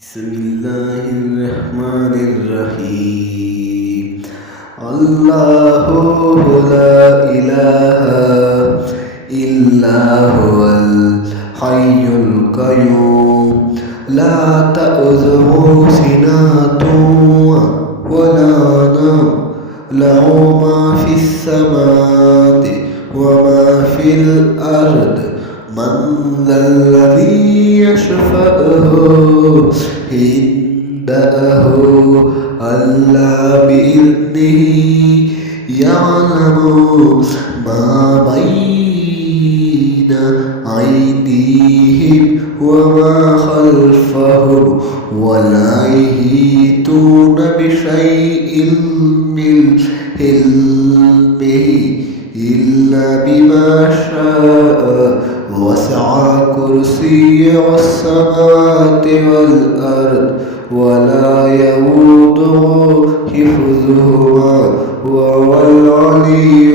بسم الله الرحمن الرحيم الله لا إله إلا هو الحي القيوم لا تأخذه سنة ولا نوم له ما في السماوات وما في الأرض من ذا الذي يشفعه عنده ألا بإذنه يعلم ما بين أيديهم وما خلفهم ولا يحيطون بشيء من علمه إلا بما شاء وسع كرسيه السماوات والأرض ولا يؤوده حفظهما وهو العلي